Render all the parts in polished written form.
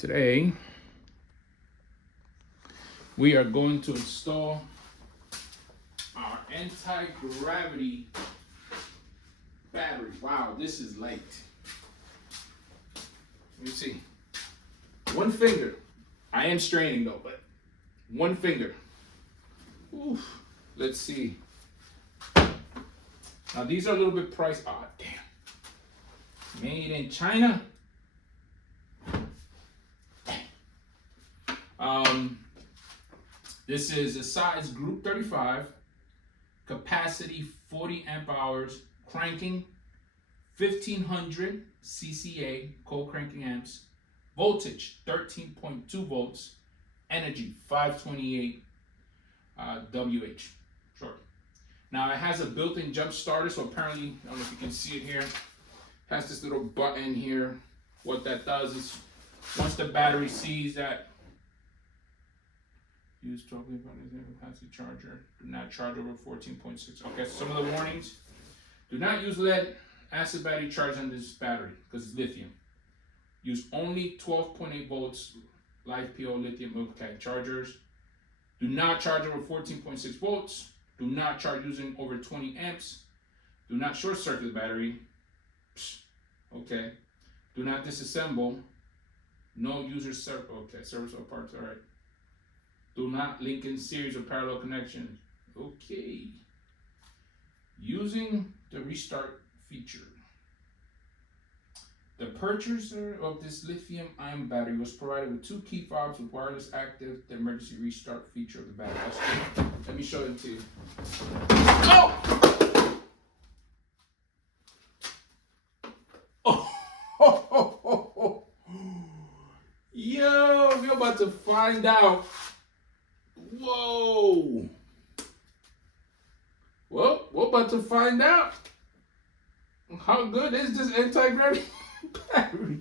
Today we are going to install our anti-gravity battery. Wow, this is late. Let me see. One finger. I am straining though, but one finger. Oof. Let's see. Now these are a little bit priced. Oh, damn. Made in China. This is a size group 35, capacity 40 amp hours, cranking 1500 CCA, cold cranking amps, voltage 13.2 volts, energy 528 WH. Short. Now it has a built-in jump starter, so apparently, I don't know if you can see it here, it has this little button here. What that does is, once the battery sees that use 12 capacity charger, do not charge over 14.6. Okay, so some of the warnings: do not use lead acid battery charge on this battery because it's lithium. Use only 12.8 volts live PO lithium chargers. Do not charge over 14.6 volts. Do not charge using over 20 amps. Do not short circuit the battery. Okay. Do not disassemble. No user service or parts. All right. Do not link in series or parallel connections. Okay. Using the restart feature. The purchaser of this lithium-ion battery was provided with 2 key fobs with wireless active, the emergency restart feature of the battery. Let me show it to you. Oh! Oh! Yo, we're about to find out. Whoa! Well, we're about to find out. How good is this anti-gravity battery?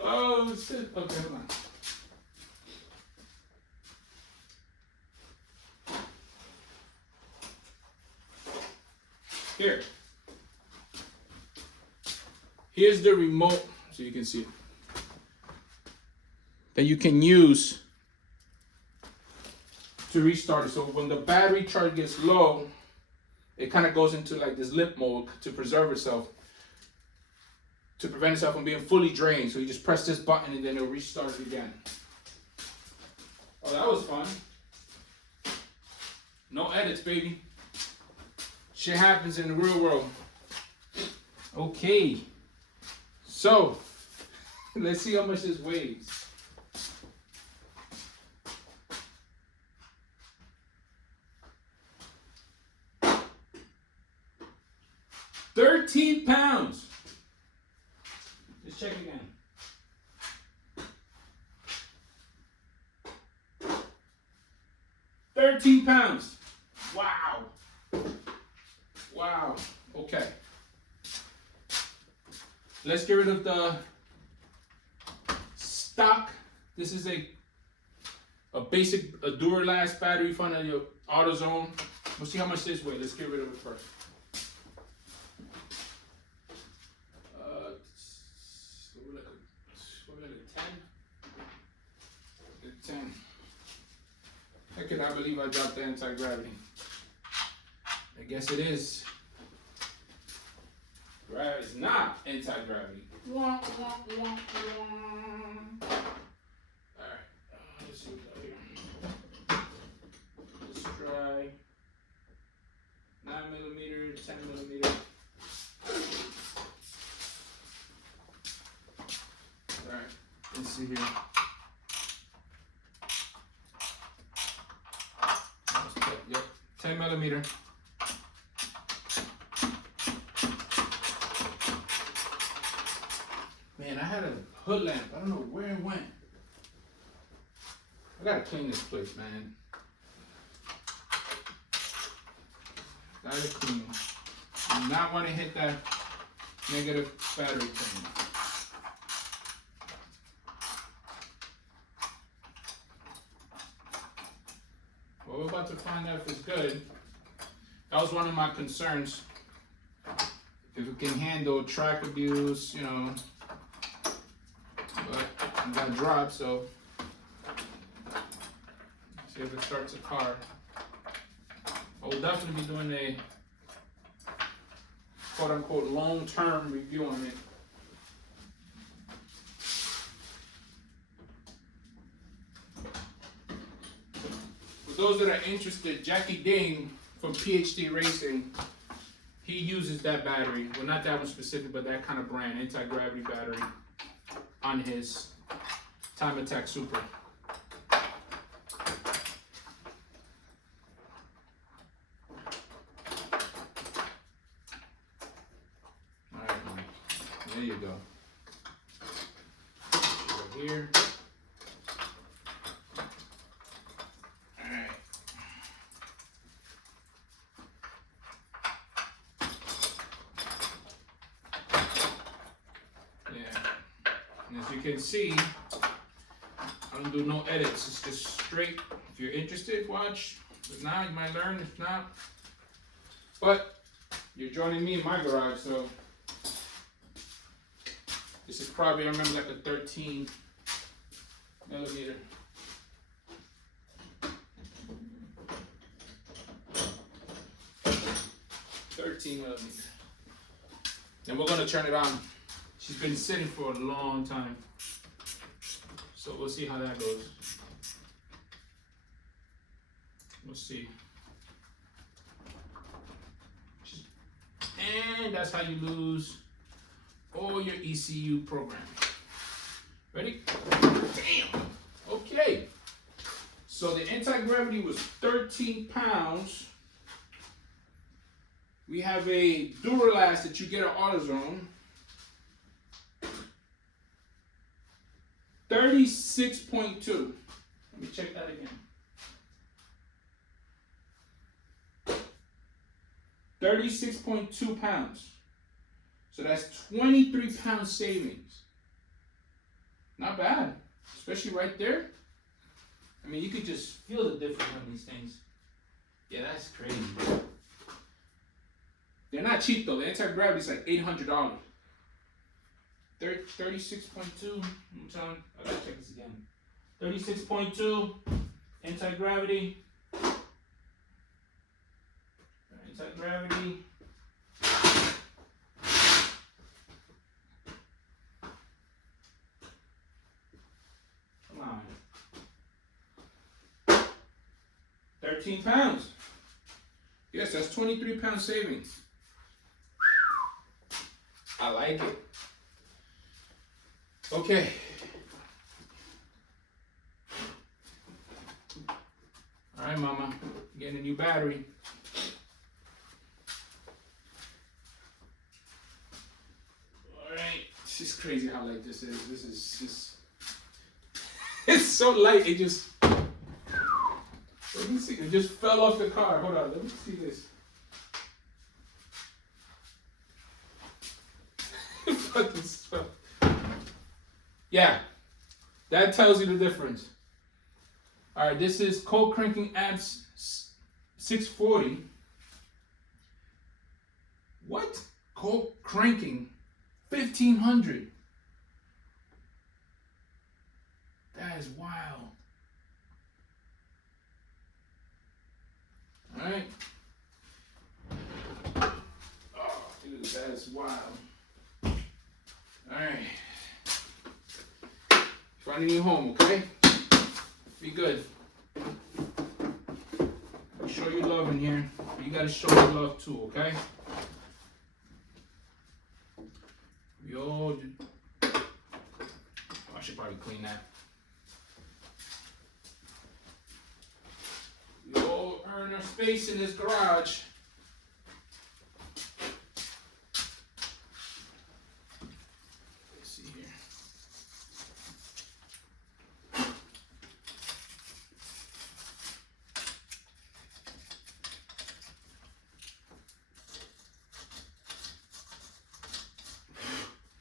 Oh shit! Okay, hold on. Here's the remote, so you can see it, that you can use to restart it. So when the battery charge gets low, it kind of goes into like this limp mode to preserve itself, to prevent itself from being fully drained. So you just press this button and then it'll restart it again. Oh, that was fun. No edits, baby. Shit happens in the real world. Okay. So, let's see how much this weighs. £13. Let's check again. £13. Wow. Wow. Okay. Let's get rid of the stock. This is a basic Duralast battery from the AutoZone. We'll see how much this weighs. Let's get rid of it first. I believe I dropped the anti-gravity. I guess it is. Gravity is not anti-gravity. Alright, let's see what's out here. Let's try 9mm, 10mm. Alright, let's see here. Yep, 10mm. Man, I had a hood lamp. I don't know where it went. I gotta clean this place, man. Gotta clean. Do not want to hit that negative battery thing. Well, we're about to find out if it's good. That was one of my concerns. If it can handle track abuse, you know. But I'm gonna drop, so see if it starts a car. I will definitely be doing a quote-unquote long-term review on it. For those that are interested, Jackie Ding from PhD Racing, he uses that battery. Well, not that one specific, but that kind of brand, anti-gravity battery, on his Time Attack Super. There you go. Right here. All right. Yeah. And as you can see, I don't do no edits. It's just straight. If you're interested, watch. If not, you might learn. If not, but you're joining me in my garage, so. This is probably, I remember, like a 13 millimeter. 13 millimeter. And we're gonna turn it on. She's been sitting for a long time. So we'll see how that goes. We'll see. And that's how you lose all your ECU programming. Ready? Damn. Okay. So the anti-gravity was 13 pounds. We have a Duralast that you get at AutoZone. 36.2. Let me check that again. 36.2 pounds. So that's 23 pound savings. Not bad, especially right there. I mean, you could just feel the difference on these things. Yeah, that's crazy. They're not cheap though. The anti-gravity is like $800. 36.2. I'm telling you, I gotta check this again. 36.2 anti-gravity. Anti-gravity. Come on. 13 pounds. Yes, that's 23 pound savings. I like it. Okay. All right, mama. Getting a new battery. All right. It's just crazy how light this is. This is just... It's so light. It just... Let me see. It just fell off the car. Hold on. Let me see this. Fucking stuff. Yeah. That tells you the difference. All right. This is cold cranking abs 640. What? Cold cranking 1500. That is wild. All right. Oh, dude, that is wild. All right. Finding you home, okay? Be good. Show your love in here. You gotta show your love too, okay? We all do. Oh, I should probably clean that. We all earn our space in this garage. Let's see here.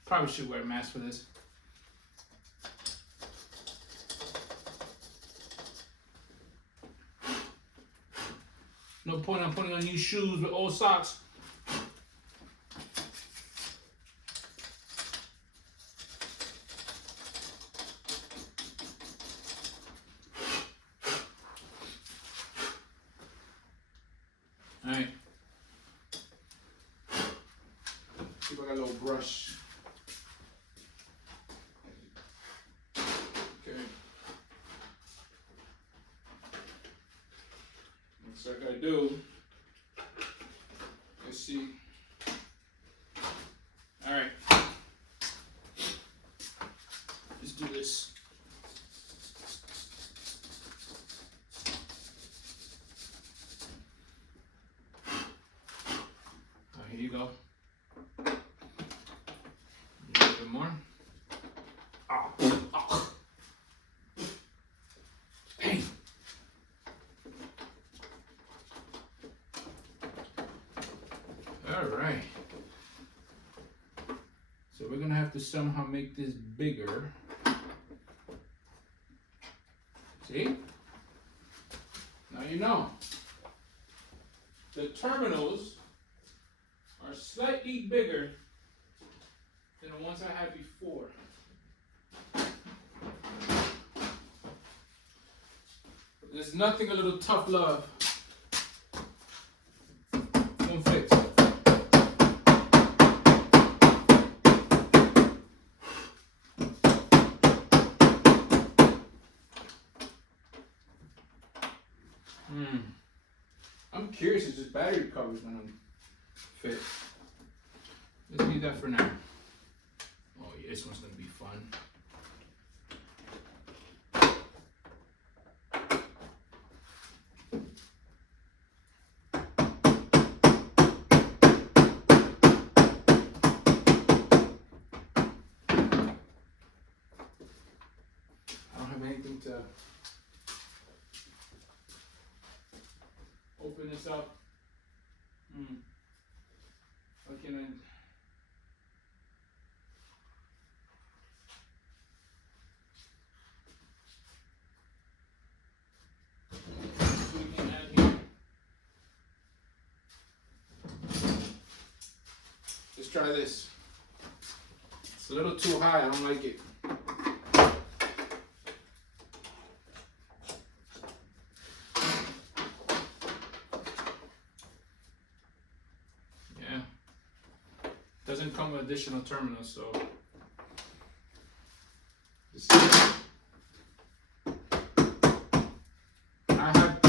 Probably should wear a mask for this. No point on putting on new shoes with old socks. got a little brush. Okay. Next I gotta do, let's see. All right. Let's do this. Here you go. A little bit more. Oh, oh. Hey. All right. So we're gonna have to somehow make this bigger. See? Now you know. The terminals are slightly bigger than the ones I had before. There's nothing a little tough love won't fix. I'm curious if this battery cover is gonna fit. Let's leave that for now. Oh yeah, this one's gonna be fun. I don't have anything to open this up. How can I? We can add here. Let's try this. It's a little too high. I don't like it. Doesn't come with additional terminals, so I have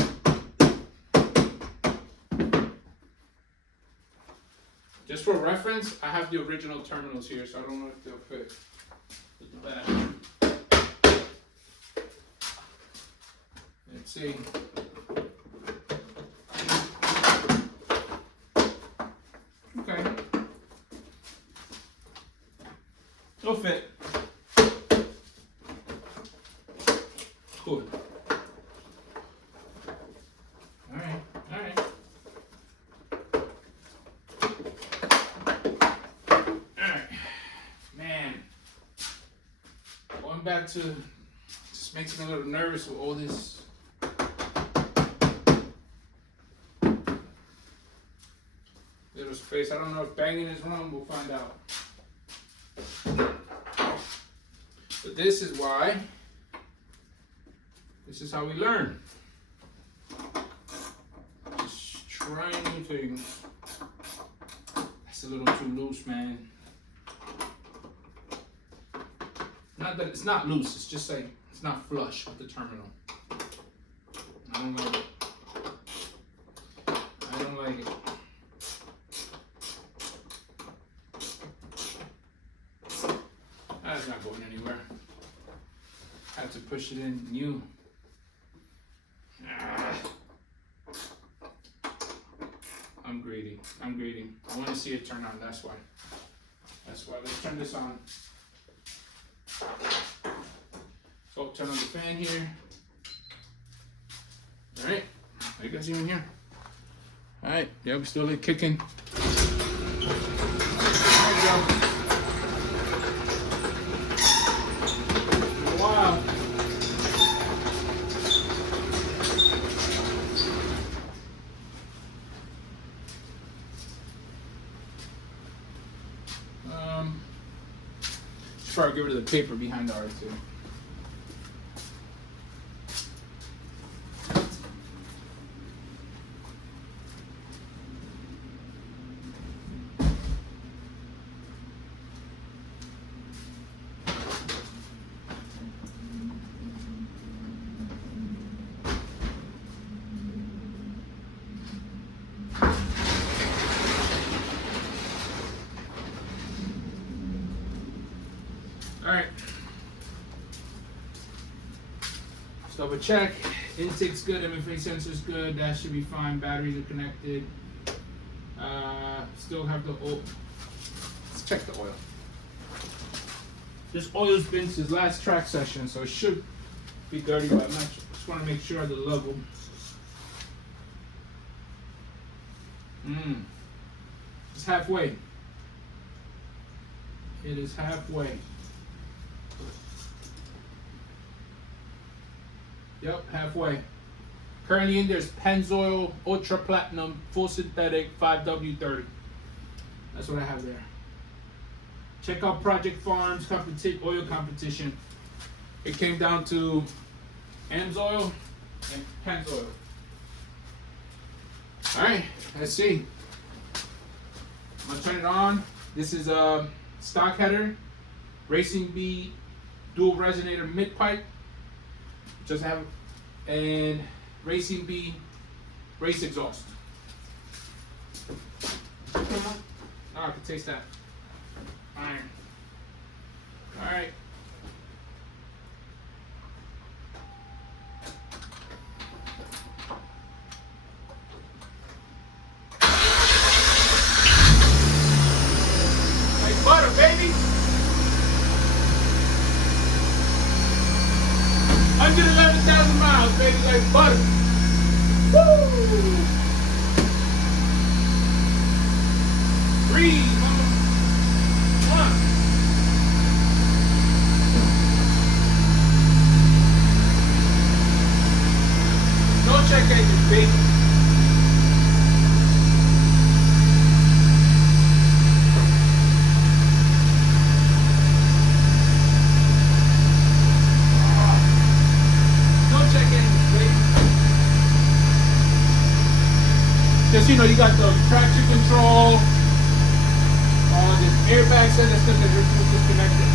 just for reference, I have the original terminals here, so I don't know if they'll fit with the back. Let's see. Okay. It'll fit. Cool. Alright, alright. Alright. Man. Going back to, just makes me a little nervous with all this. Little space. I don't know if banging is wrong, we'll find out. But this is why, this is how we learn. Just try new things. That's a little too loose, man. Not that it's not loose, it's just like, it's not flush with the terminal. I don't like it. I don't like it. That's not going anywhere. I have to push it in new. I'm greedy. I'm greedy. I want to see it turn on. That's why. That's why. Let's turn this on. So turn on the fan here. All right. Are you guys even here? All right. Yeah, we're still kicking. There we go. Wow. Try to get rid of the paper behind the R2. All right. Let's double check. Intake's good. MFA sensor's good. That should be fine. Batteries are connected. Still have the oil. Let's check the oil. This oil's been since last track session, so it should be dirty, but I'm not sure. Just want to make sure the level. It's halfway. It is halfway. Yep, halfway. Currently in there's Pennzoil Ultra Platinum Full Synthetic 5W30. That's what I have there. Check out Project Farms oil competition. It came down to Amsoil and Pennzoil. All right, let's see. I'm gonna turn it on. This is a stock header, Racing B dual resonator mid pipe. Just have and Racing B race exhaust. Oh, I can taste that. Iron. All right. Like butter, baby. 111,000 miles, baby, like butter. Woo! Breathe, mama. No check engine, baby. Just, you know, you got the traction control, this airbag set, that's because everything's disconnected.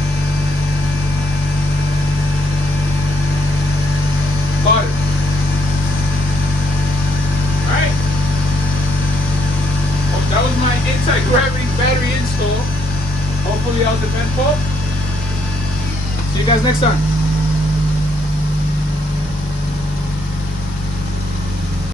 Got it. Alright. Well, that was my anti-gravity battery install. Hopefully I was eventful. See you guys next time.